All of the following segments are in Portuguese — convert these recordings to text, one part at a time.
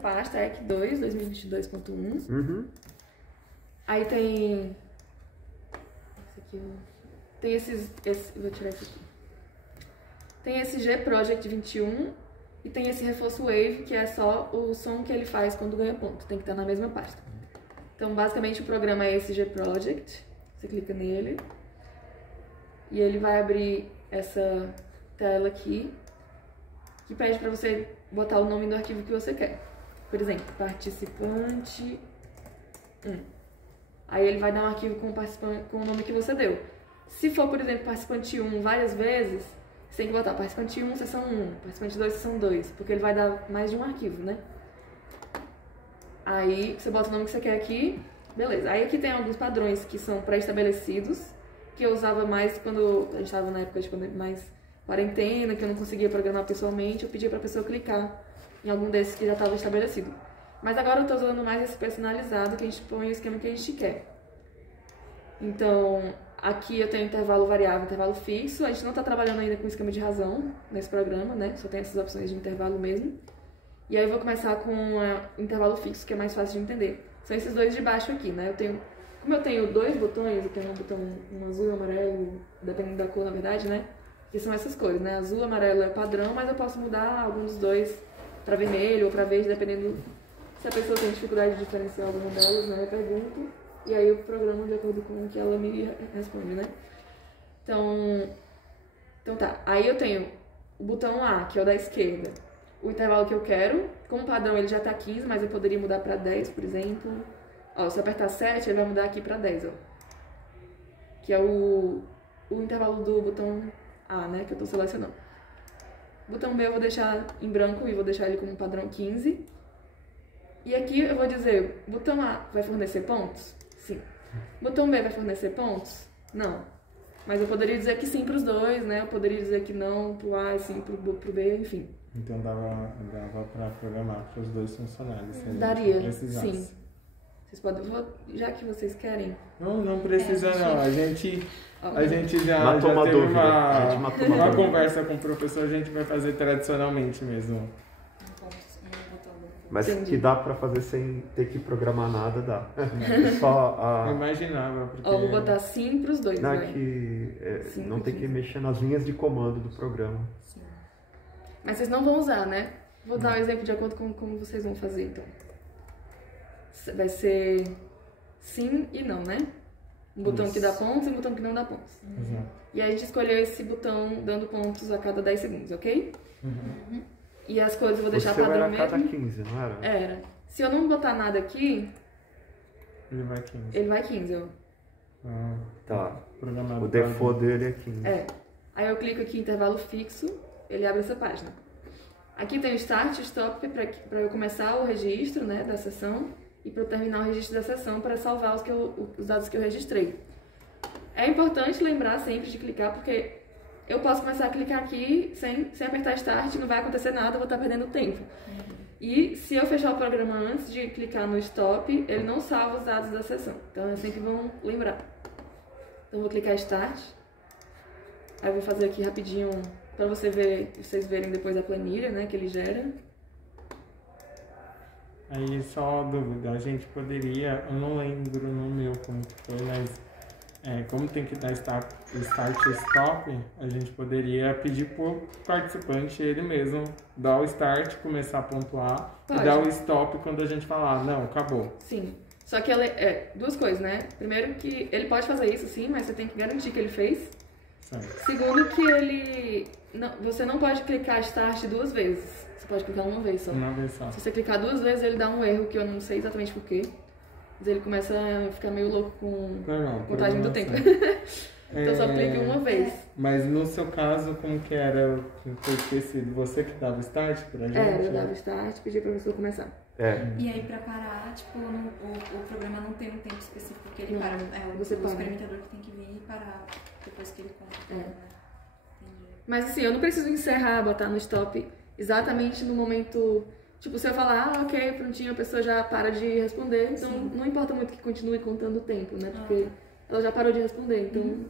pasta, EC2, 2022.1. Aí tem... Esse aqui, tem vou tirar esse aqui. Tem esse G Project 21 e tem esse reforço Wave, que é só o som que ele faz quando ganha ponto. Tem que estar na mesma pasta. Então, basicamente, o programa é esse G Project. Você clica nele. E ele vai abrir essa tela aqui, que pede para você botar o nome do arquivo que você quer. Por exemplo, participante 1. Aí ele vai dar um arquivo com o nome que você deu. Se for, por exemplo, participante 1 várias vezes, você tem que botar participante 1, seção 1, participante 2, seção 2, porque ele vai dar mais de um arquivo, né? Aí você bota o nome que você quer aqui, beleza. Aí aqui tem alguns padrões que são pré-estabelecidos, que eu usava mais quando a gente estava na época de mais quarentena, que eu não conseguia programar pessoalmente, eu pedia para a pessoa clicar em algum desses que já estava estabelecido. Mas agora eu estou usando mais esse personalizado, que a gente põe o esquema que a gente quer. Então, aqui eu tenho intervalo variável, intervalo fixo. A gente não está trabalhando ainda com esquema de razão nesse programa, né? Só tem essas opções de intervalo mesmo. E aí eu vou começar com intervalo fixo, que é mais fácil de entender. São esses dois de baixo aqui, né? Como eu tenho dois botões, eu tenho um botão azul e amarelo, dependendo da cor, na verdade, né? Que são essas cores, né? Azul e amarelo é padrão, mas eu posso mudar algum dos dois para vermelho ou para verde, dependendo se a pessoa tem dificuldade de diferenciar alguma delas, né? Eu pergunto. E aí eu programo de acordo com o que ela me responde, né? Então tá. Aí eu tenho o botão A, que é o da esquerda. O intervalo que eu quero. Como padrão ele já tá 15, mas eu poderia mudar para 10, por exemplo. Ó, se eu apertar 7, ele vai mudar aqui para 10, ó. Que é o intervalo do botão A, né? Que eu tô selecionando. O botão B eu vou deixar em branco e vou deixar ele como padrão 15. E aqui eu vou dizer, botão A vai fornecer pontos? Sim. Botão B vai fornecer pontos? Não. Mas eu poderia dizer que sim para os dois, né? Eu poderia dizer que não pro A e sim pro B, enfim. Então dava para programar para os dois funcionários. Daria, sim. Vocês podem, já que vocês querem. Não precisa não. A gente já teve uma conversa com o professor, a gente vai fazer tradicionalmente mesmo. Mas Entendi. que dá pra fazer sem ter que programar nada, dá. Só Eu imaginava. Porque... Ó, vou botar sim pros dois, não, né? não tem que mexer nas linhas de comando do programa. Sim. Mas vocês não vão usar, né? Vou dar um exemplo de acordo com como vocês vão fazer, então. Vai ser sim e não, né? Um botão que dá pontos e um botão que não dá pontos. Exato. E aí a gente escolheu esse botão dando pontos a cada 10 segundos, ok? E as cores eu vou deixar padrão mesmo. Era cada 15, não era? Era. Se eu não botar nada aqui, Ele vai 15. ele vai 15, ó. Tá. Programado O default dele é 15. É. Aí eu clico aqui em intervalo fixo, ele abre essa página. Aqui tem o start e stop para eu começar o registro, né, da sessão e para eu terminar o registro da sessão para salvar os dados que eu registrei. É importante lembrar sempre de clicar, porque eu posso começar a clicar aqui sem apertar start, não vai acontecer nada, eu vou estar perdendo tempo. E se eu fechar o programa antes de clicar no stop, ele não salva os dados da sessão. Então é sempre bom lembrar. Então eu vou clicar start. Aí eu vou fazer aqui rapidinho para vocês verem depois a planilha, né, que ele gera. Aí só dúvida, a gente poderia, eu não lembro no meu como que foi, mas como tem que dar start e stop, a gente poderia pedir pro participante ele mesmo dar o start, começar a pontuar Pode. E dar o stop quando a gente falar, não, acabou. Sim. Só que duas coisas, né? Primeiro que ele pode fazer isso sim, mas você tem que garantir que ele fez. Certo. Segundo que você não pode clicar start duas vezes. Você pode clicar uma vez só. Uma vez só. Se você clicar duas vezes, ele dá um erro que eu não sei exatamente porquê. Mas ele começa a ficar meio louco com contagem do tempo. Então só clique uma vez. Mas no seu caso, como que era? Eu esquecido. Você que dava start pra gente? Eu dava start e pedia pra pessoa começar. E aí pra parar, tipo, o programa não tem um tempo específico que ele para. O experimentador que tem que vir e parar depois que ele conta. Mas assim, eu não preciso encerrar, botar no stop exatamente no momento. Tipo, se eu falar, ok, prontinho, a pessoa já para de responder, então não importa muito que continue contando o tempo, né? Porque ela já parou de responder, então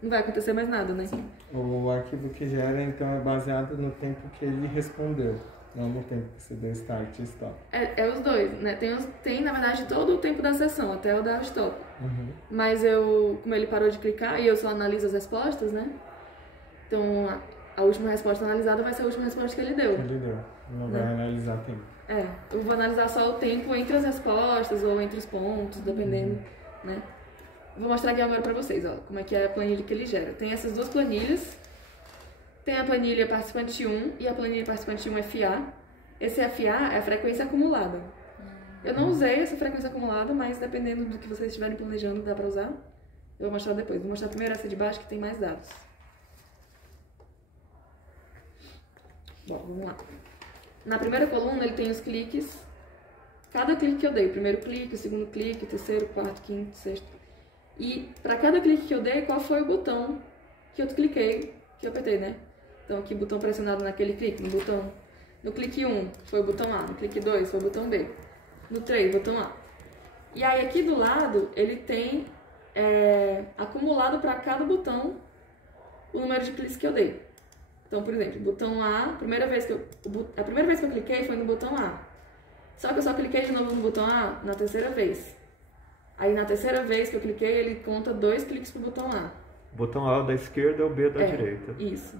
não vai acontecer mais nada, né? O arquivo que gera, então, é baseado no tempo que ele respondeu. Não no tempo que você deu start e stop. É os dois, né? Tem, na verdade, todo o tempo da sessão, até o dar stop. Uhum. Mas como ele parou de clicar e eu só analiso as respostas, né? Então, a última resposta analisada vai ser a última resposta que ele deu. Ele deu. Não vai analisar tempo. Eu vou analisar só o tempo entre as respostas ou entre os pontos, dependendo, né? Vou mostrar aqui agora pra vocês, ó, como é que é a planilha que ele gera. Tem essas duas planilhas. Tem a planilha participante 1 e a planilha participante 1 FA. Esse FA é a frequência acumulada. Eu não usei essa frequência acumulada, mas dependendo do que vocês estiverem planejando, dá pra usar. Eu vou mostrar depois. Vou mostrar primeiro essa de baixo, que tem mais dados. Bom, vamos lá. Na primeira coluna, ele tem os cliques. Cada clique que eu dei. O primeiro clique, o segundo clique, o terceiro, quarto, quinto, sexto. E para cada clique que eu dei, qual foi o botão que eu cliquei, que eu apertei, né? Então, aqui, botão pressionado naquele clique, no clique 1 foi o botão A, no clique 2 foi o botão B, no 3, botão A. E aí, aqui do lado, ele tem acumulado para cada botão o número de cliques que eu dei. Então, por exemplo, botão A, a primeira vez que eu cliquei foi no botão A. Só que eu só cliquei de novo no botão A na terceira vez. Aí, na terceira vez que eu cliquei, ele conta 2 cliques pro botão A. O botão A da esquerda é o B da direita. Isso.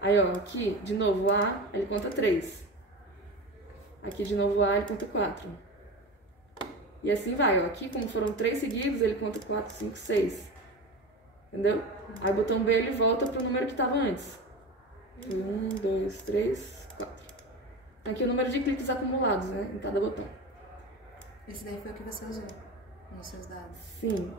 Aí, ó, aqui, de novo, A, ele conta 3. Aqui, de novo, A, ele conta 4. E assim vai, ó. Aqui, como foram 3 seguidos, ele conta 4, 5, 6. Entendeu? Aí, o botão B, ele volta pro número que estava antes. 1, 2, 3, 4. Aqui, o número de cliques acumulados, né, em cada botão. Esse daí foi o que você usou nos seus dados? Sim.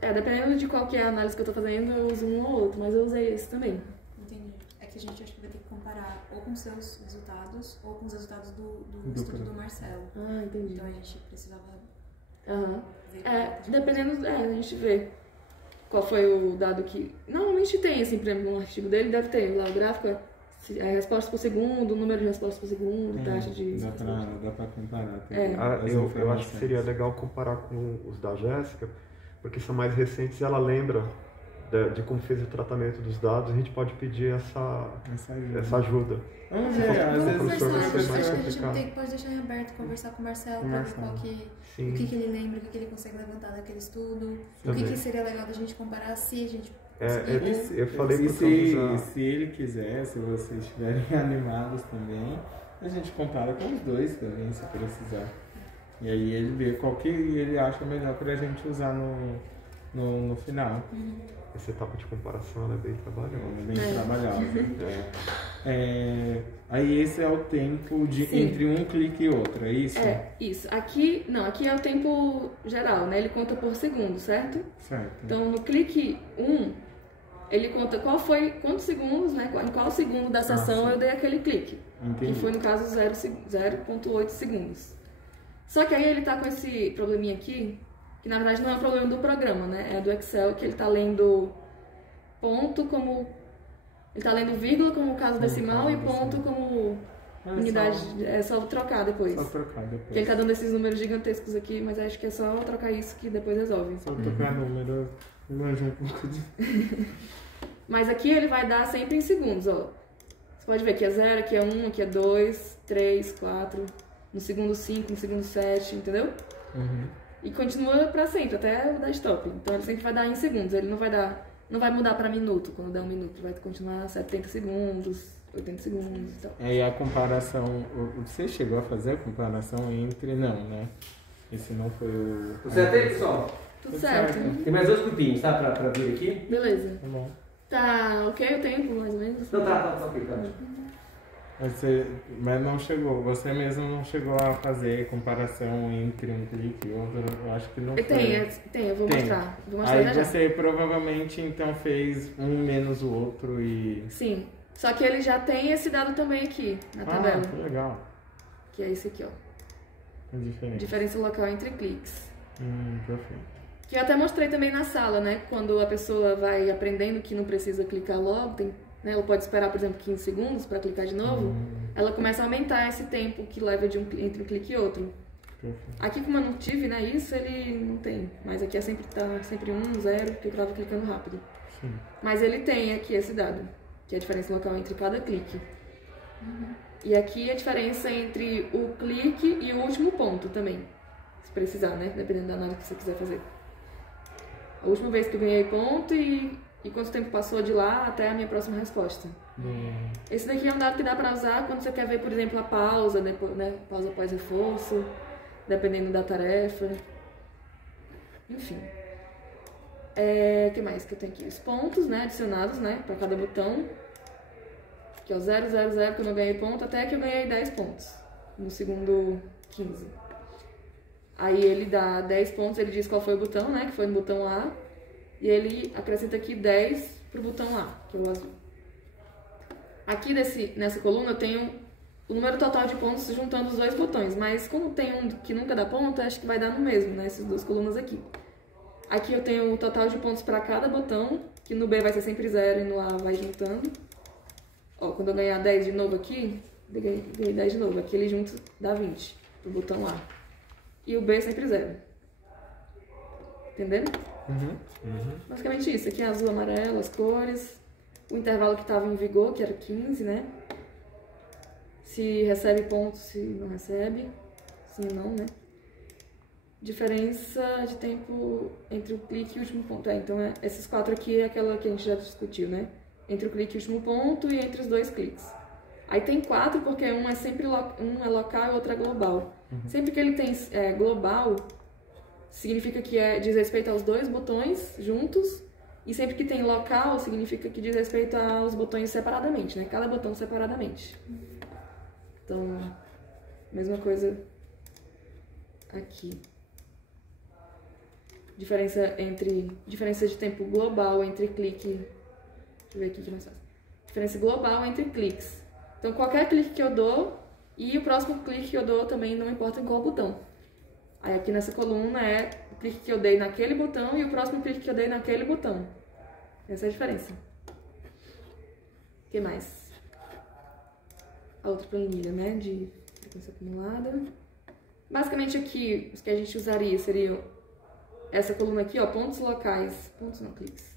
Dependendo de qual que é a análise que eu tô fazendo, eu uso um ou outro, mas eu usei esse também. Entendi. É que a gente acho que vai ter que comparar ou com seus resultados ou com os resultados do estudo do Marcelo. Ah, entendi. Então a gente precisava ver. Dependendo, a gente vê qual foi o dado que... Normalmente tem, assim, por exemplo, no artigo dele deve ter lá o gráfico, resposta por segundo, número de respostas por segundo, taxa de... Dá pra comparar. Eu acho que seria legal comparar com os da Jéssica, porque são mais recentes e ela lembra de como fez o tratamento dos dados. A gente pode pedir essa ajuda. Vamos ver, às vezes a gente pode deixar em aberto, conversar com o Marcelo, para ver o que ele lembra, o que ele consegue levantar daquele estudo, o que seria legal da gente comparar se a gente... eu falei se ele quiser, se vocês estiverem animados também, a gente compara com os dois também, se precisar. E aí ele vê qual que ele acha melhor pra gente usar no final. Essa etapa de comparação ela é bem trabalhosa. Aí esse é o tempo entre um clique e outro, é isso? Isso. Aqui é o tempo geral, né? Ele conta por segundo, certo? Certo. Então no clique 1, ele conta quantos segundos, né? Em qual segundo da sessão eu dei aquele clique. Entendi. Que foi no caso 0,8 segundos. Só que aí ele tá com esse probleminha aqui, que na verdade não é um problema do programa, né? É do Excel, que ele tá lendo ponto como... Ele tá lendo vírgula como caso decimal e ponto como unidade... É só trocar depois. Porque ele tá dando esses números gigantescos aqui, mas acho que é só trocar isso que depois resolve. Só trocar número, imagina um pouco de... Mas aqui ele vai dar sempre em segundos, ó. Você pode ver que é 0, aqui é 1, aqui é 2, 3, 4... No segundo 5, no segundo 7, entendeu? E continua pra sempre, até dar stop. Então ele sempre vai dar em segundos, ele não vai mudar pra minuto, quando der 1 minuto. Vai continuar 70 segundos, 80 segundos e tal. E a comparação, você chegou a fazer a comparação entre, não, né? Esse não foi o... Tudo certo aí, pessoal? Tudo certo. Tem mais 2 grupinhos, tá? Pra vir aqui? Beleza. Tá bom. Tá ok o tempo, mais ou menos? Não, tá ok, tá. Mas não chegou, você mesmo não chegou a fazer comparação entre um clique e outro, eu acho que não foi. Tem, eu vou mostrar. Aí você provavelmente então fez um menos o outro e... Sim, só que ele já tem esse dado também aqui na tabela. Que legal. Que é esse aqui, ó. Diferença local entre cliques. Perfeito. Que eu até mostrei também na sala, né? Quando a pessoa vai aprendendo que não precisa clicar logo, né? Ela pode esperar, por exemplo, 15 segundos para clicar de novo. Ela começa a aumentar esse tempo que leva entre um clique e outro. Perfeito. Aqui, como eu não tive, né, isso ele não tem. Mas aqui é sempre 1, 0, porque eu tava clicando rápido. Sim. Mas ele tem aqui esse dado, que é a diferença local entre cada clique. E aqui a diferença entre o clique e o último ponto também, se precisar, né? Dependendo da análise que você quiser fazer. A última vez que eu ganhei ponto e quanto tempo passou de lá até a minha próxima resposta. Esse daqui é um dado que dá para usar quando você quer ver, por exemplo, a pausa, depois, né? Pausa após reforço, dependendo da tarefa. Enfim. O que mais que eu tenho aqui? Os pontos, né? Adicionados, né? Para cada botão. Aqui, ó, 0, 0, 0, quando eu ganhei ponto, até que eu ganhei 10 pontos. No segundo 15. Aí ele dá 10 pontos, ele diz qual foi o botão, né? Que foi no botão A. E ele acrescenta aqui 10 pro botão A, que é o azul. Aqui nessa coluna eu tenho o número total de pontos juntando os dois botões. Mas como tem um que nunca dá ponto, acho que vai dar no mesmo, né? Essas duas colunas aqui. Aqui eu tenho o total de pontos para cada botão, que no B vai ser sempre 0 e no A vai juntando. Ó, quando eu ganhar 10 de novo aqui, ganhei 10 de novo. Aqui ele junto dá 20 pro botão A. E o B é sempre 0. Entendendo? Basicamente isso. Aqui é azul, amarelo, as cores. O intervalo que estava em vigor, que era 15, né? Se recebe pontos, se não recebe. Sim ou não, né? Diferença de tempo entre o clique e o último ponto. Então, esses 4 aqui é aquela que a gente já discutiu, né? Entre o clique e o último ponto e entre os 2 cliques. Aí tem 4 porque um é sempre um é local e o outro é global. Sempre que ele tem global, significa que diz respeito aos 2 botões juntos. E sempre que tem local, significa que diz respeito aos botões separadamente, né? Cada botão separadamente. Então, mesma coisa aqui. Diferença de tempo global entre clique. Deixa eu ver aqui que é mais fácil. Diferença global entre cliques. Então, qualquer clique que eu dou e o próximo clique que eu dou também, não importa em qual botão. Aí aqui nessa coluna é o clique que eu dei naquele botão e o próximo clique que eu dei naquele botão. Essa é a diferença. O que mais? A outra planilha, né? De frequência acumulada. Basicamente aqui, os que a gente usaria seriam essa coluna aqui, ó, pontos locais. Pontos não, cliques.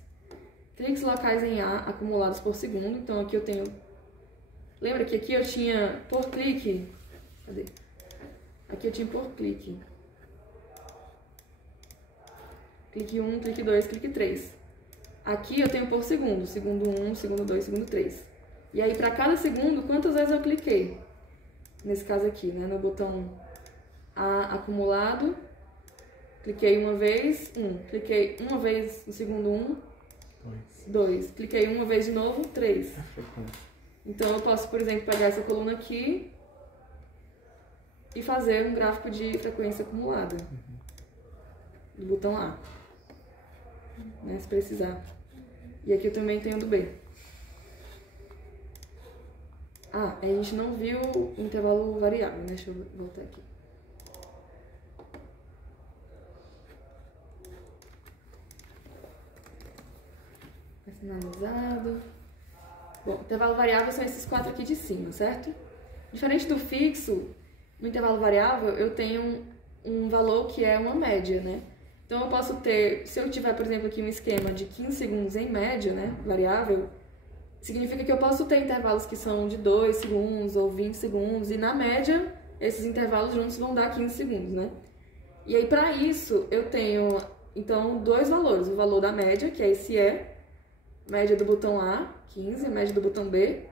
Cliques locais em A acumulados por segundo. Então aqui eu tenho... Lembra que aqui eu tinha por clique... Cadê? Aqui eu tinha por clique. Clique 1, clique 2, clique 3. Aqui eu tenho por segundo. Segundo 1, segundo 2, segundo 3. E aí, para cada segundo, quantas vezes eu cliquei? Nesse caso aqui, né? No botão A acumulado. Cliquei uma vez, 1. Cliquei uma vez no segundo 1. 2. Cliquei uma vez de novo, 3. Então, eu posso, por exemplo, pegar essa coluna aqui e fazer um gráfico de frequência acumulada do botão A, né, se precisar. E aqui eu também tenho do B. Ah, a gente não viu o intervalo variável, né? Deixa eu voltar aqui. Personalizado. Bom, intervalo variável são esses 4 aqui de cima, certo? Diferente do fixo, no intervalo variável eu tenho um valor que é uma média, né? Então eu posso ter, se eu tiver, por exemplo, aqui um esquema de 15 segundos em média, né, variável, significa que eu posso ter intervalos que são de 2 segundos ou 20 segundos, e na média, esses intervalos juntos vão dar 15 segundos, né? E aí, para isso, eu tenho, então, 2 valores. O valor da média, que é esse média do botão A, 15, média do botão B,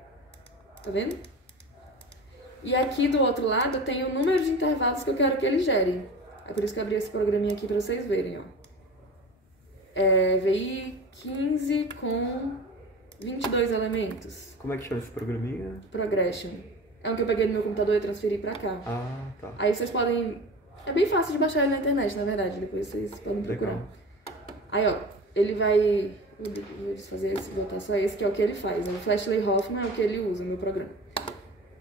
tá vendo? E aqui do outro lado, eu tenho o número de intervalos que eu quero que ele gere. É por isso que eu abri esse programinha aqui para vocês verem, ó. VI 15 com 22 elementos. Como é que chama esse programinha? Progression. É um que eu peguei no meu computador e transferi para cá. Ah, tá. Aí vocês podem... É bem fácil de baixar ele na internet, na verdade. Depois vocês podem procurar. Legal. Aí, ó, ele vai... Vou desfazer esse, botar só esse, que é o que ele faz. O Flashley Hoffman é o que ele usa no meu programa.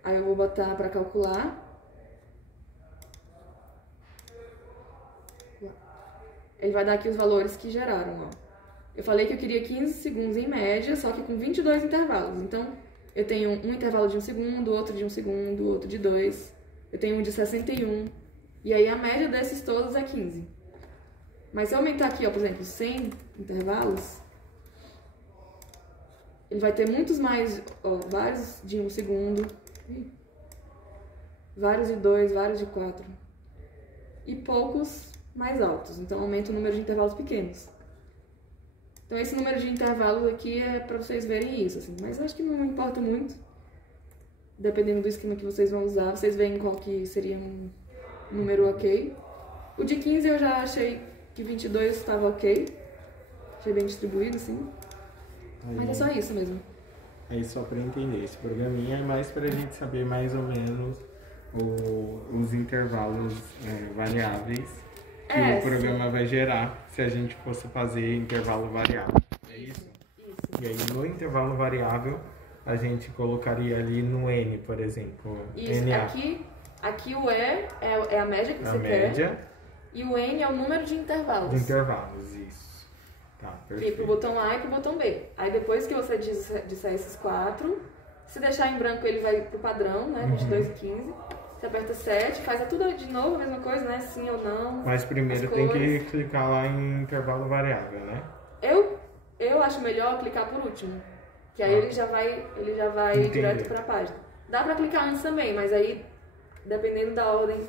Aí eu vou botar para calcular. Ele vai dar aqui os valores que geraram, ó. Eu falei que eu queria 15 segundos em média, só que com 22 intervalos. Então, eu tenho um intervalo de 1 segundo, outro de 1 segundo, outro de 2. Eu tenho um de 61. E aí, a média desses todos é 15. Mas se eu aumentar aqui, ó, por exemplo, 100 intervalos, ele vai ter muitos mais, ó, vários de 1 segundo, Vários de 2, vários de 4. E poucos mais altos, então aumenta o número de intervalos pequenos. Então esse número de intervalos aqui é para vocês verem isso, assim. Mas acho que não importa muito. Dependendo do esquema que vocês vão usar, vocês veem qual que seria um número ok. O de 15 eu já achei que 22 estava ok. Achei bem distribuído, assim. Aí, mas é só isso mesmo. Aí só para entender, esse programinha é mais para a gente saber mais ou menos os intervalos variáveis que o programa vai gerar se a gente fosse fazer intervalo variável. É isso? Isso. E aí no intervalo variável a gente colocaria ali no N, por exemplo. Isso, NA. Aqui o E é a média que você quer. E o N é o número de intervalos. De intervalos, isso. Tá, perfeito. E pro botão A e pro botão B. Aí depois que você disser esses 4, se deixar em branco ele vai pro padrão, né? 22 e 15. Você aperta 7, faz tudo de novo, a mesma coisa, né? Sim ou não. Mas primeiro tem que clicar lá em intervalo variável, né? Eu acho melhor clicar por último. Que aí ele já vai direto pra página. Dá pra clicar antes também, mas aí, dependendo da ordem,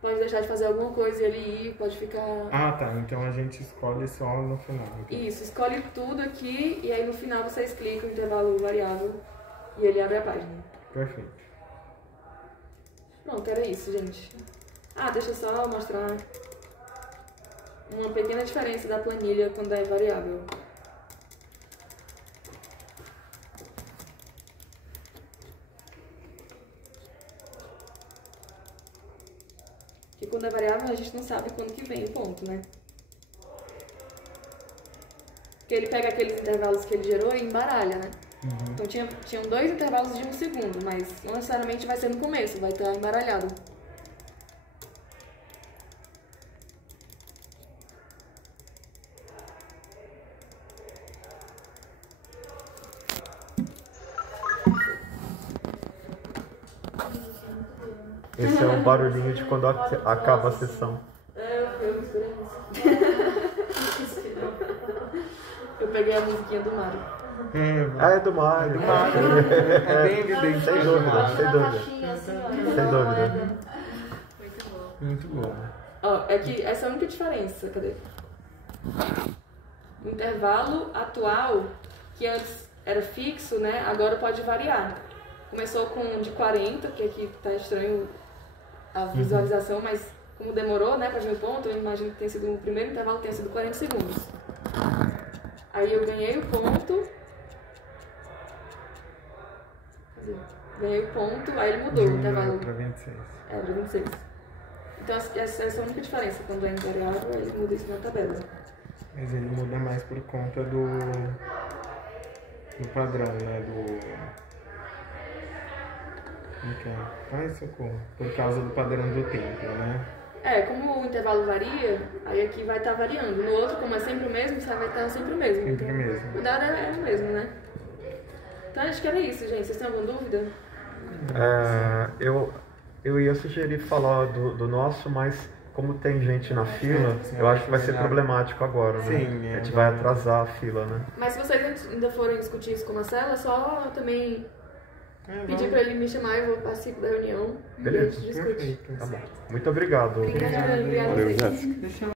pode deixar de fazer alguma coisa e ele ir, pode ficar... Ah, tá. Então a gente escolhe só no final. Então. Isso, escolhe tudo aqui e aí no final vocês clicam no intervalo variável e ele abre a página. Perfeito. Pronto, era isso, gente. Ah, deixa eu só mostrar uma pequena diferença da planilha quando é variável. Que quando é variável a gente não sabe quando que vem o ponto, né? Porque ele pega aqueles intervalos que ele gerou e embaralha, né? Uhum. Então tinham 2 intervalos de 1 segundo, mas não necessariamente vai ser no começo, vai estar embaralhado. Esse é o barulhinho de quando acaba a sessão. Eu misturei isso. Eu peguei a musiquinha do Mario. É do Mario. É bem evidente. Sem dúvida, sem dúvida. Sem dúvida. Muito bom. Ó, é que essa é a única diferença. Cadê? O intervalo atual, que antes era fixo, né? Agora pode variar. Começou com de 40, que aqui tá estranho a visualização, mas como demorou, né, pra ver o ponto, eu imagino que tenha sido o primeiro intervalo tenha sido 40 segundos. Aí eu ganhei o ponto. Ganhei o ponto, aí ele mudou o intervalo. Para 26. É, para 26. Então essa é a única diferença. Quando é invariável, ele muda isso na tabela. Mas ele muda mais por conta do padrão, né? Ai, socorro. Por causa do padrão do tempo, né? É, como o intervalo varia, aí aqui vai estar variando. No outro, como é sempre o mesmo, você vai estar sempre o mesmo. Sempre o mesmo. O cuidado é o mesmo, né? Então acho que era isso, gente. Vocês têm alguma dúvida? Eu ia sugerir falar do nosso, mas como tem gente na fila, eu acho que vai ser problemático agora, né? Sim, a gente vai atrasar a fila, né? Mas se vocês ainda forem discutir isso com o Marcelo, é só também pedir pra ele me chamar e eu participo da reunião. Beleza. E a gente discute. Perfeito. Tá bom. Muito obrigado. Obrigada a vocês. Valeu, Jéssica.